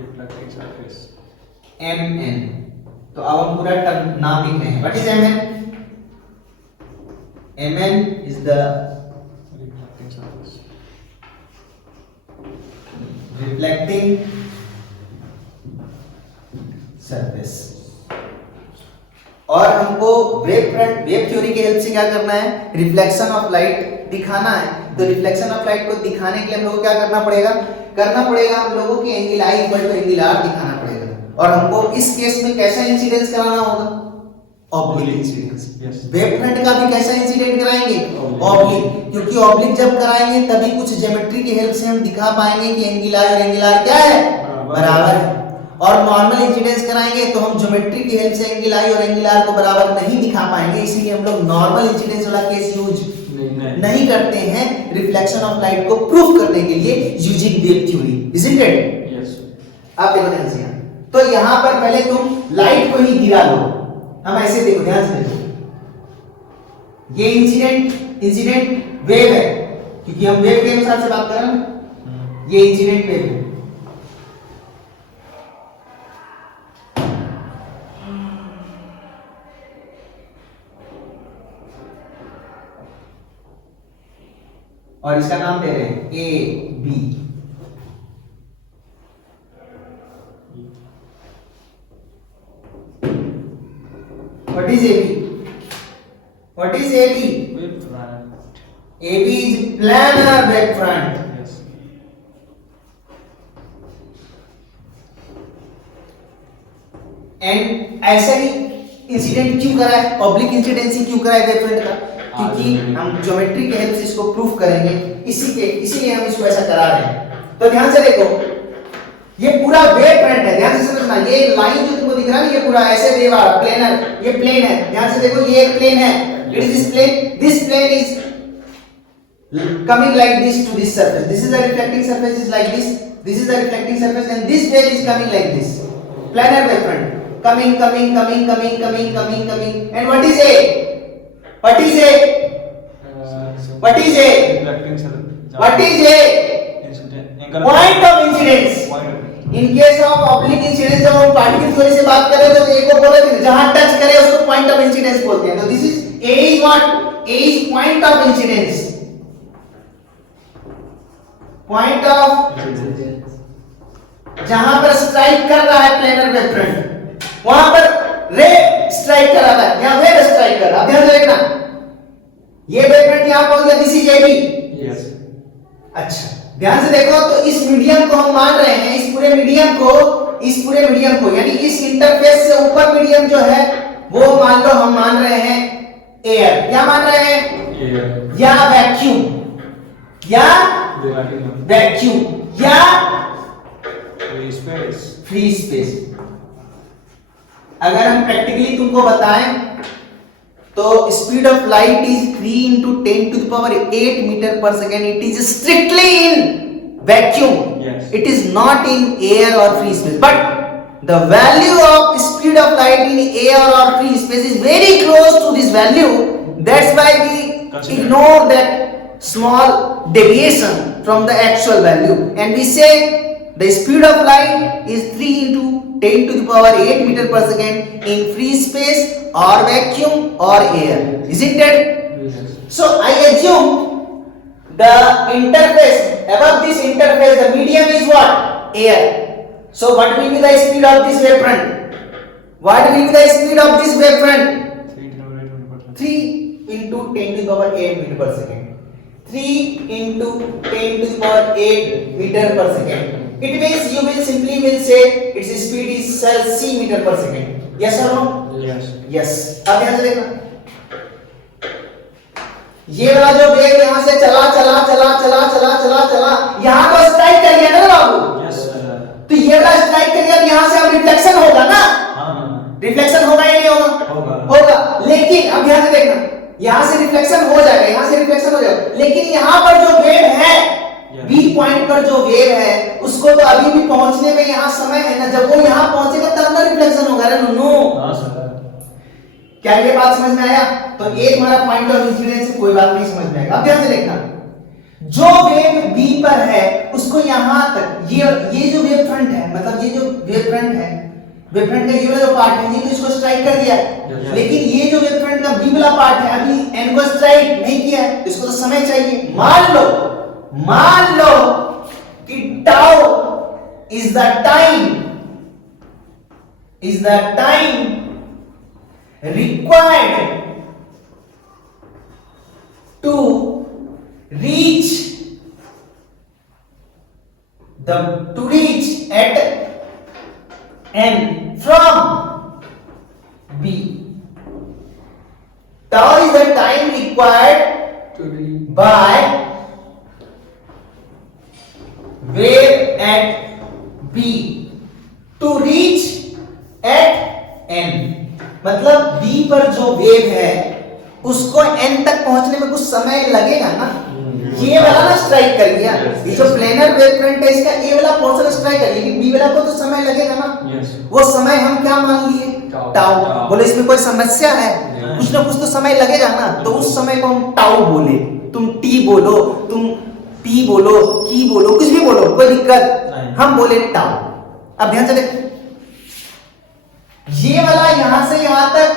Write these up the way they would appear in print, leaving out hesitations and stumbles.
Reflecting surface mn। तो अब हम पूरा टर्म नाम लिख रहे हैं। What is mn? mn is the reflecting surface reflecting surface. और हमको वेव फ्रंट वेव थ्योरी की हेल्प से क्या करना है? रिफ्लेक्शन ऑफ लाइट दिखाना है। तो रिफ्लेक्शन ऑफ लाइट को दिखाने के लिए हम लोगों को क्या करना पड़ेगा? हम लोगों की angle I equal to angle R दिखाना पड़ेगा। और हमको इस केस में कैसा इंसिडेंस कराना होगा? Oblique incidence. वेव फ्रंट का भी कैसा इंसिडेंट कराएंगे? ऑब्लिक। क्योंकि ऑब्लिक जब कराएंगे तभी कुछ ज्योमेट्री की हेल्प से हम दिखा पाएंगे कि एंगल आई और एंगल आर क्या है? बराबर है। और नॉर्मल इंसिडेंस कराएंगे तो हम ज्योमेट्री की हेल्प से एंगल आई और एंगल आर को बराबर नहीं दिखा पाएंगे, इसलिए हम लोग नॉर्मल इंसिडेंस वाला केस यूज नहीं करते हैं रिफ्लेक्शन ऑफ लाइट को प्रूफ करने के लिए using wave theory. Isn't it? Yes. आप देखो ध्यान से। तो यहां पर पहले तुम लाइट को ही गिरा लो। हम ऐसे देखो, ध्यान से देखो, ये इंसिडेंट वेव है, क्योंकि हम वेव के अनुसार से बात कर रहे हैं। ये इंसिडेंट वेव है। और इसका नाम दे रहे हैं A B. What is A B? What is A B? Wave front. A B is planar wave front. Yes. And ऐसा ही इंसिडेंट क्यों करा है? ऑब्लिक इंसिडेंसी क्यों करा है वेव फ्रंट का? क्योंकि हम ज्योमेट्री के हेल्प से इसको प्रूफ करेंगे, इसीलिए हम इसको ऐसा करा रहे हैं। तो ध्यान से देखो, ये पूरा वेव फ्रंट है, ध्यान से समझना। ये लाइन जो तुमको दिख रहा है ना, ये पूरा ऐसे वेव आ रहा है, प्लेनर, ये प्लेन है। ध्यान से देखो, ये एक प्लेन है। It is this plane, this plane is coming like this to this surface. This is the reflecting surface is like this. This is the reflecting surface, and this wave is coming like this. Planar wave front. Coming. And what is A? What is A? What is A? Reflecting surface. What is A? Point of incidence. In case of oblique incidence, जब हम particle theory से बात कर रहे थे तो एक को बोले थे जहां टच करे उसको पॉइंट ऑफ इंसिडेंस बोलते हैं। तो this is A is what? A is point of incidence. Point of जहां पर स्ट्राइक कर रहा है प्लेनर वेव फ्रंट, वहां पर रे स्ट्राइक कर रहा है, यहां वेव स्ट्राइक कर रहा है। ध्यान से देखना, ये वेव फ्रंट यहां पहुंच गया, this is A B. Yes. अच्छा, ध्यान से देखो, तो इस मीडियम को हम मान रहे हैं, इस पूरे मीडियम को यानी इस इंटरफेस से ऊपर मीडियम जो है वो मान लो हम मान रहे हैं एयर। क्या मान रहे हैं? एयर या वैक्यूम, या फ्री स्पेस। अगर हम प्रैक्टिकली तुमको बताएं तो speed of light is 3 into 10 to the power 8 meter per second. It is strictly in vacuum. Yes. It is not in air or free space. But the value of speed of light in air or free space is very close to this value. That's why we ignore that small deviation from the actual value, and we say the speed of light is 3 into 10 to the power 8 meter per second in free space or vacuum or air. Isn't it? Yes. So I assume the interface, above this interface, the medium is what? Air. So what will be the speed of this wave front? What will be the speed of this wave front? 3 into 10 to the power 8 meter per second. 3 into 10 to the power 8 meter per second. It means you will simply say its speed is c meter per second. Yes or no? Yes. Yes. अब ध्यान से देखना, ये वाला जो wave यहां से चला यहां तो स्ट्राइक कर गया ना बाबू? Yes sir. तो ये वाला स्ट्राइक कर गया, यहां से अब रिफ्लेक्शन होगा ना? हाँ। रिफ्लेक्शन होगा या नहीं होगा? होगा। लेकिन अब ध्यान से देखना, यहां से रिफ्लेक्शन हो जाएगा, लेकिन यहां पर जो वेव है, बी पॉइंट पर जो वेव है, उसको तो अभी भी पहुंचने में यहां समय है ना। जब वो यहां पहुंचेगा तब ना रिफ्लेक्शन होगा ना। नो। हाँ सर। क्या ये बात समझ में आया? तो एक हमारा पॉइंट ऑफ इंसिडेंस से कोई बात नहीं समझ में आएगा। अब ध्यान से देखना, जो वेव बी पर है उसको यहां तक ये जो वेव फ्रंट है, मतलब ये जो वेव फ्रंट है, वेव फ्रंट का ये वाला जो पार्ट है ये तो इसको स्ट्राइक कर दिया है, लेकिन ये जो वेव फ्रंट का बी वाला पार्ट है अभी एन को स्ट्राइक नहीं किया है, इसको तो समय चाहिए। मान लो कि tau is the time required to reach at N from B. Tau is the time required by wave at B to reach at N. मतलब B पर जो वेव है उसको N तक पहुंचने में कुछ समय लगेगा ना। ये वाला ना स्ट्राइक कर गया, ये जो प्लेनर वेव फ्रंट है इसका ए वाला पोर्शन स्ट्राइक कर, लेकिन बी वाला को तो समय लगेगा ना। वो समय हम क्या मान लिए? टाउ। बोले इसमें कोई समस्या है? कुछ ना कुछ तो समय लगेगा ना, तो उस समय को हम टाउ बोले। तुम टी बोलो, तुम पी बोलो, की बोलो, कुछ भी बोलो, कोई दिक्कत, हम बोले टाउ। अब ध्यान से देखो, ये वाला यहां से यहां तक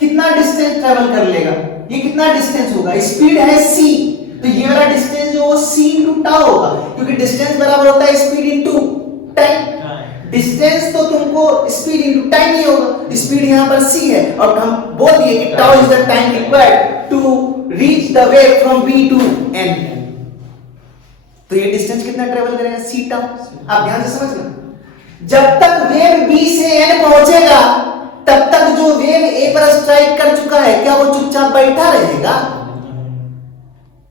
कितना डिस्टेंस ट्रेवल कर लेगा? ये कितना डिस्टेंस होगा? स्पीड है c, तो ये वाला डिस्टेंस जो c इनटू टाउ होगा, क्योंकि डिस्टेंस बराबर होता है स्पीड इनटू टाइम। डिस्टेंस तो तुमको स्पीड इनटू टाइम ही होगा, स्पीड यहां पर c है, और हम बोल दिए कि tau is the time required to reach the wave from b to n। तो ये डिस्टेंस कितना ट्रेवल करेगा? c tau. आप ध्यान से समझना, जब तक वेव b से n पहुंचेगा तब तक जो वेव a पर स्ट्राइक कर चुका है, क्या वो चुपचाप बैठा रहेगा?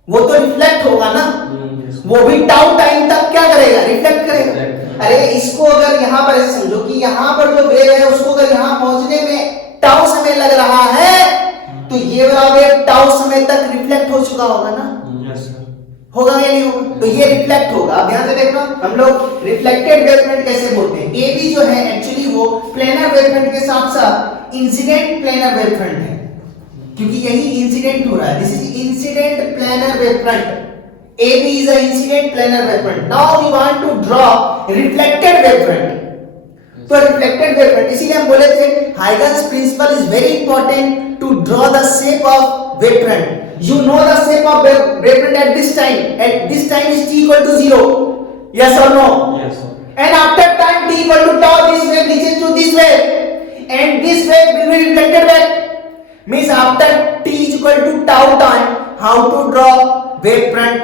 वो तो रिफ्लेक्ट होगा ना, वो भी टाउ टाइम तक क्या करेगा? रिफ्लेक्ट करेगा। अरे इसको अगर यहां पर ऐसे समझो कि यहां पर जो वेव है उसको अगर यहां पहुंचने में टाउ समय लग रहा है, तो ये वाला वेव टाउ समय तक रिफ्लेक्ट हो चुका होगा ना। होगा या नहीं होगा? तो ये रिफ्लेक्ट होगा। अब ध्यान से देखना, हम लोग रिफ्लेक्टेड वेव फ्रंट कैसे बोलते हैं? ए बी जो है एक्चुअली वो प्लेनर वेव फ्रंट के साथ साथ इंसिडेंट प्लेनर वेव फ्रंट है, क्योंकि यही इंसिडेंट हो रहा है। This is incident planar wave front. A B is a incident planar wave front. Now we want to draw reflected wave front. तो रिफ्लेक्टेड वेव फ्रंट, इसीलिए हम बोले थे Huygens principle is very important to draw the shape of wave front. You know the shape of wave front at this time. At this time is t equal to 0. Yes or no? Yes, sir. And after time t equal to tau, this wave reaches to this wave, and this wave will be reflected back. Means after t is equal to tau time, how to draw wave front?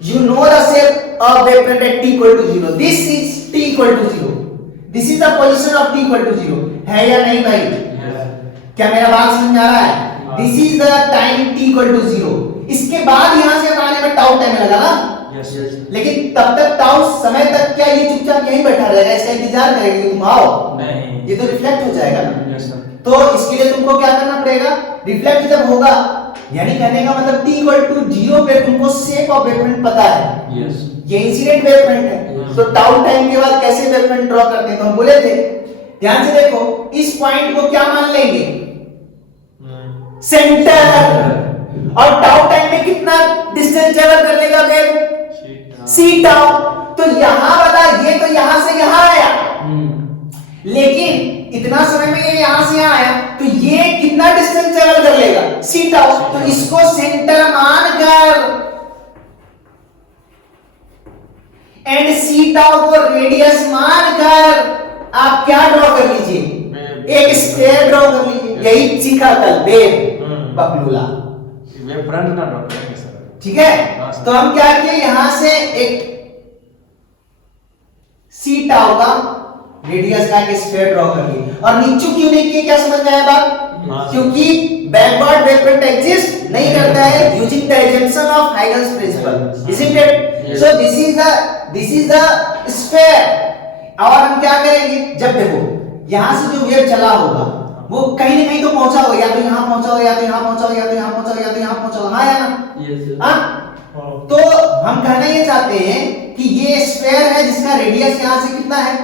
You know the shape of wave front at t equal to 0. This is t equal to 0. This is the position of t equal to 0. है या नहीं भाई? Yes. क्या मेरा बात समझ आ रहा है? This is the time t equal to 0. इसके बाद यहां से आने में टाउ टाइम लगा ना। Yes. लेकिन तब तक टाउ समय तक क्या ये चुपचाप यहीं बैठा रहेगा? इसका इंतजार करेगा कि तुम आओ? नहीं। ये तो रिफ्लेक्ट हो जाएगा ना। Yes, sir. तो इसके लिए तुमको क्या करना पड़ेगा? रिफ्लेक्ट जब होगा, यानी कहने का मतलब t equal to 0 पे तुमको शेप ऑफ वेव फ्रंट पता है। Yes. ये इंसिडेंट वेव फ्रंट है। तो टाउ टाइम के बाद कैसे वेव फ्रंट ड्रॉ करते हैं? तो हम बोले थे, ध्यान से देखो, इस पॉइंट को क्या मान लेंगे? सेंटर। और टाउ टाइम में कितना डिस्टेंस ट्रेवल कर लेगा वेव? c tau. तो यहां वाला ये तो यहां से यहां आया, लेकिन इतना समय में ये यहां से यहां आया, तो ये कितना डिस्टेंस ट्रेवल कर लेगा? c tau. तो इसको सेंटर मानकर एंड c टाउ को रेडियस मानकर आप क्या ड्रॉ कर लीजिए? एक स्फीयर ड्रॉ कर लीजिए। यही सीखा कल वेव बकलूला। वेव फ्रंट ना ड्रॉ करेंगे सर। ठीक है, तो हम क्या किए, यहां से एक c टाउ का रेडियस का एक स्फीयर ड्रॉ कर लिए। और नीचे क्यों नहीं किए? क्या समझ में आया बात? क्योंकि बैकवर्ड वेव फ्रंट एग्जिस्ट नहीं करता है using the assumption of Huygens principle, isn't it? So this is the sphere. और हम क्या करेंगे, जब देखो यहां से जो वेव चला होगा वो कहीं ना कहीं तो पहुंचा होगा, या तो यहां पहुंचा होगा, या तो यहां पहुंचा होगा, या तो यहां पहुंचा होगा, या तो यहां पहुंचा होगा। हां या ना? हां। तो हम कहना ये चाहते हैं कि ये स्फीयर है जिसका रेडियस यहां से कितना है?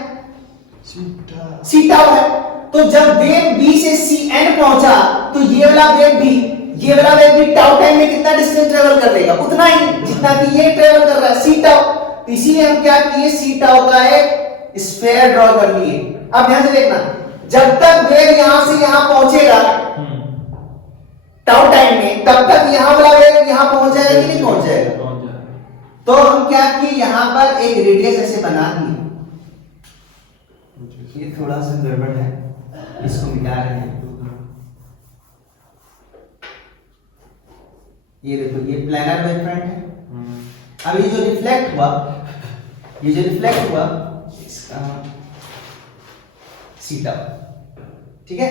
c टाउ है। तो जब वेव b से cn पहुंचा तो ये वाला वेव भी ये वाला वेव भी टाउ टाइम में कितना डिस्टेंस ट्रेवल कर लेगा, उतना ही जितना कि ये ट्रेवल कर रहा है सी टाउ। तो इसीलिए हम क्या किए, सी टाउ का एक स्फीयर ड्रॉ कर लिए। अब ध्यान से देखना, जब तक वेव यहां से यहां पहुंचेगा टाउ टाइम में, तब तक यहां वाला वेव यहां पहुंच जाएगा कि नहीं पहुंच जाएगा। तो हम क्या किए, यहां पर एक रेडियस ऐसे बना दिए। ये थोड़ा सा गड़बड़ है, इसको मिटा रहे हैं। ये देखो, ये प्लैनर वेव फ्रंट है। अब ये जो रिफ्लेक्ट हुआ, इसका सीटा, ठीक है,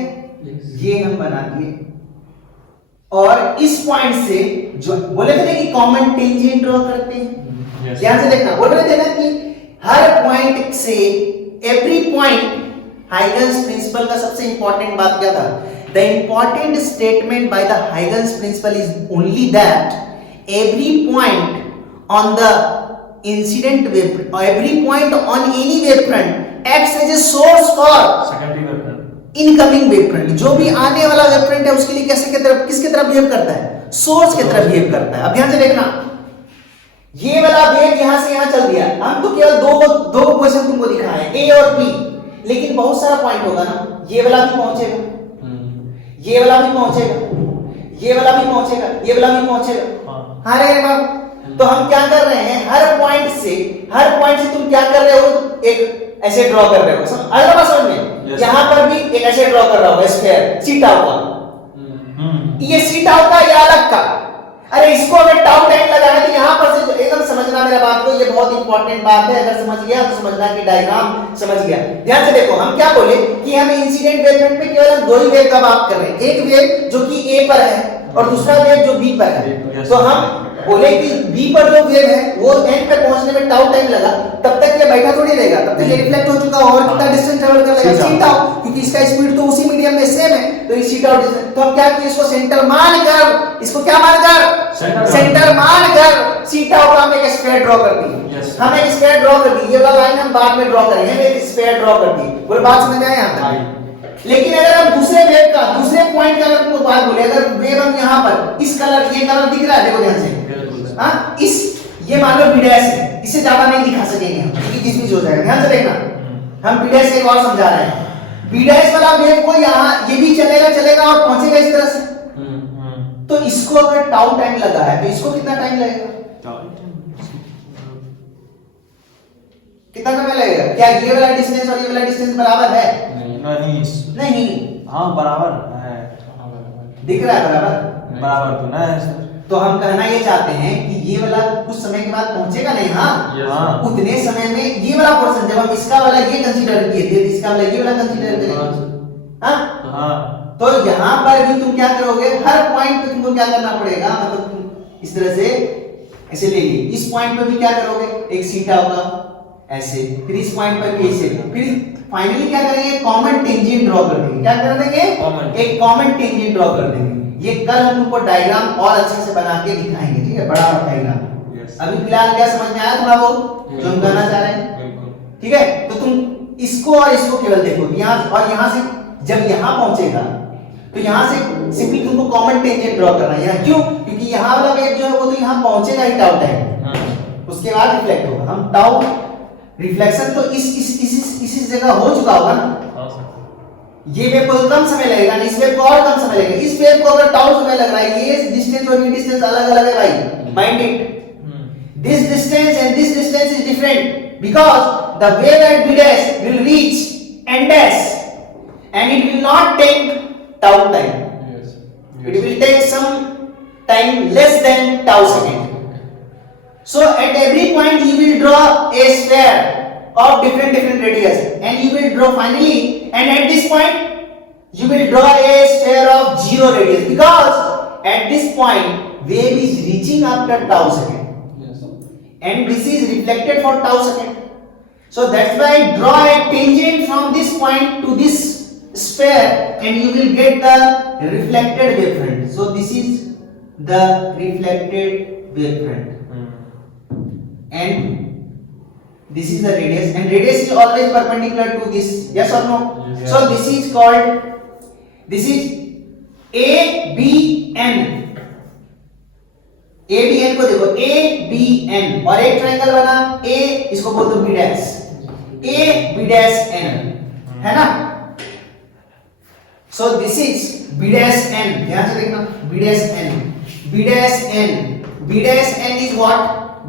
ये हम बना दिए। और इस पॉइंट से जो बोले थे ना कि कॉमन टेंजेंट ड्रॉ करते हैं, ध्यान से देखना, बोल रहे थे ना कि हर पॉइंट से एवरी पॉइंट, हाइगन्स प्रिंसिपल का सबसे इंपॉर्टेंट बात क्या था, the important statement by the Huygens principle is only that every point on the incident wave, or every point on any wave front acts as a source for secondary wave front, incoming wave front. जो भी आने वाला wave front है उसके लिए कैसे की तरफ, किसके तरफ बिहेव करता है, सोर्स की तरफ बिहेव करता है। अब ध्यान से देखना, ये वाला वेव यहां से यहां चल दिया, हम तो केवल दो पोजीशन तुमको दिखाए ए और बी, लेकिन बहुत सारा पॉइंट होगा ना, ये वाला भी पहुंचेगा, ये वाला भी पहुंचेगा, ये वाला भी पहुंचेगा, ये वाला भी पहुंचेगा। हाँ रे बाप, तो हम क्या कर रहे हैं, हर पॉइंट से तुम क्या कर रहे हो, एक ऐसे ड्रॉ कर रहे हो, अगला बात समझ में, यहां पर भी एक ऐसे ड्रॉ कर रहा हूं स्फीयर सी टाउ का, ये सी टाउ का, ये अलग का। अरे इसको अगर टाउ टाइम लगा है तो यहां पर से एकदम समझना मेरा बात को, ये बहुत इंपॉर्टेंट बात है, अगर समझ गया तो समझना कि डायग्राम समझ गया। ध्यान से देखो, हम क्या बोले कि हम इंसिडेंट वेव फ्रंट में केवल दो ही वेव का बात कर रहे हैं, एक वेव जो कि ए पर है और दूसरा वेव जो बी पर है। तो हम बोले कि बी पर जो वेव है वो एंड पे पहुंचने में टाउ टाइम लगा, तब तक ये बैठा थोड़ी रहेगा, तब तक ये रिफ्लेक्ट हो चुका और कितना डिस्टेंस ट्रैवल कर लेगा, सी टाउ, क्योंकि इसका स्पीड तो उसी मीडियम में सेम है, तो ये सी टाउ डिस्टेंस। तो हम क्या किए, इसको सेंटर मानकर, इसको क्या मानकर, सेंटर मानकर सी टाउ का हम एक स्फीयर ड्रॉ कर दी। हम एक स्फीयर ड्रॉ कर दी, ये वाला लाइन हम बाद में ड्रॉ करेंगे, हम एक स्फीयर ड्रॉ कर दी। बोले बात समझ आए यहां तक। लेकिन अगर हम दूसरे वेव का, दूसरे पॉइंट का अगर तुमको बात बोले, अगर वेव हम यहां पर इस कलर, ये कलर दिख रहा है, देखो ध्यान से, हाँ, इस ये मान लो बी डैश है, इससे ज्यादा नहीं दिखा सकेंगे हम, क्योंकि किसमिस हो जाएगा। ध्यान से देखना, हम बी डैश एक और समझा रहे हैं, बी डैश वाला वेव को यहां ये भी चलेगा और पहुंचेगा इस तरह से। तो इसको अगर टाउ टाइम लगा है तो इसको कितना टाइम लगेगा, कितना समय लगेगा? क्या ये वाला डिस्टेंस और ये वाला डिस्टेंस बराबर है? नहीं, हाँ बराबर है, दिख रहा है बराबर, बराबर तो ना है सर। तो हम कहना ये चाहते हैं कि ये वाला कुछ समय के बाद पहुंचेगा नहीं, हाँ, उतने समय में ये वाला पोर्शन, जब हम इसका वाला ये कंसीडर किए थे, इसका वाला ये वाला कंसीडर करेंगे, हाँ, तो यहाँ पर भी तुम क्या करोगे, हर पॉइंट पे तुमको क्या करना पड़ेगा, मतलब तुम इस तरह से ऐसे ले ली, इस पॉइंट पे भी क्या करोगे, एक सीटा होगा ऐसे, फिर इस पॉइंट पर कैसे, फिर फाइनली क्या करेंगे, कॉमन टेंजेंट ड्रॉ कर देंगे। क्या कर देंगे, एक कॉमन टेंजेंट ड्रॉ कर देंगे। ये कल हम तुमको डायग्राम और अच्छे से बना के दिखाएंगे, ठीक है, बड़ा डायग्राम। अभी फिलहाल क्या समझ में आया थोड़ा वो जो हम कहना चाह रहे हैं, ठीक है। तो तुम इसको और इसको केवल देखो, यहाँ और यहाँ से जब यहाँ पहुंचेगा तो यहाँ से सिंपली तुमको कॉमन टेंजेंट ड्रॉ करना है। यहाँ क्यों, क्योंकि यहाँ वाला वेव जो है वो तो यहाँ पहुंचेगा ही टाउ टाइम, उसके बाद रिफ्लेक्ट होगा। हम टाउ रिफ्लेक्शन तो इस जगह हो चुका होगा ना, ये वेव को कम समय लगेगा, इस वेव को और कम समय लगेगा। इस वेव को अगर टाउ समय लग रहा है, ये डिस्टेंस और ये डिस्टेंस अलग-अलग है भाई, mind it. This distance and this distance is different because the wave eight b dash will reach n dash and it will not take tau time. It will take some time less than tau second. So at every point you will draw a sphere of different radius and you will draw finally, and at this point you will draw a sphere of 0 radius because at this point wave is reaching after tau second, and this is reflected for tau second. So that's why draw a tangent from this point to this sphere and you will get the reflected wavefront. So this is the reflected wavefront, and this is the radius, and radius is always perpendicular to this, yes or no? Yes. So this is called, this is A B N, A B N को देखो, ए B N, और एक triangle बना ए, इसको बोल दो B dash, A B dash N, है ना। So this is B dash N, ध्यान से देखना, B dash N, B dash N, B dash N is what,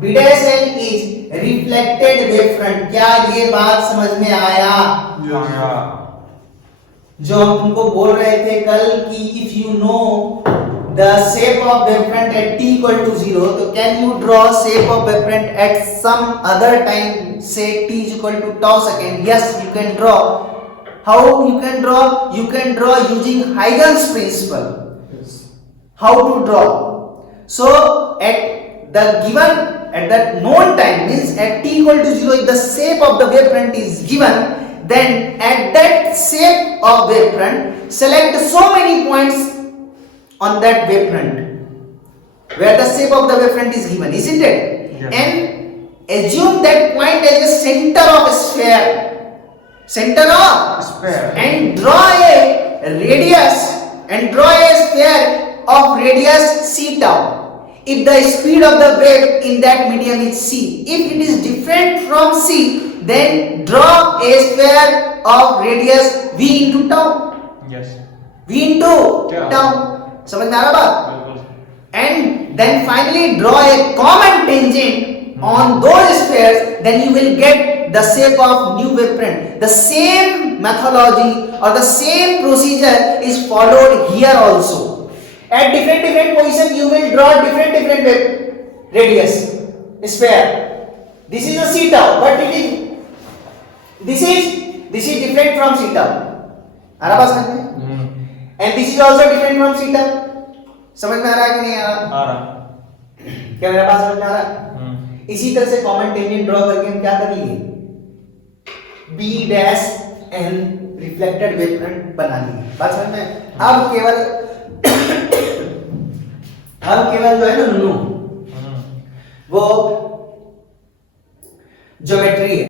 B dash N is reflected wave front. क्या ये बात समझ में आया? जो हम तुमको बोल रहे थे कल कि if you know the shape of wave front at t equal to 0, तो can you draw shape of wave front at some other time, से t is equal to tau second? Yes, you can draw. How you can draw? You can draw using Huygens principle. How to draw? So at the given, at that known time, means at t equal to 0, if the shape of the wave front is given, then at that shape of wave front, select so many points on that wave front where the shape of the wave front is given, isn't it? Yes. And assume that point as a center of a sphere, center of Sphere. and draw a radius, and draw a sphere of radius c tau. If the speed of the wave in that medium is c, if it is different from c, then draw a sphere of radius v into tau. Yes. v into Yeah. tau. समझ में आ रहा बात? बिल्कुल. And then finally draw a common tangent on those spheres, then you will get the shape of new wave front. The same methodology or the same procedure is followed here also. At different position you will draw different wave radius sphere. This is a c tau, but it is this is different from c tau. आ रहा बात समझ में? And this is also different from c tau. समझ में आ रहा है कि नहीं आ रहा? आ रहा. क्या मेरा बात समझ में आ रहा है? इसी तरह से कॉमन टेंजेंट ड्रॉ करके हम क्या कर लिए, b dash n reflected wave front बना लिए। बात समझ में? अब केवल जो है ना नुनू, वो ज्योमेट्री है।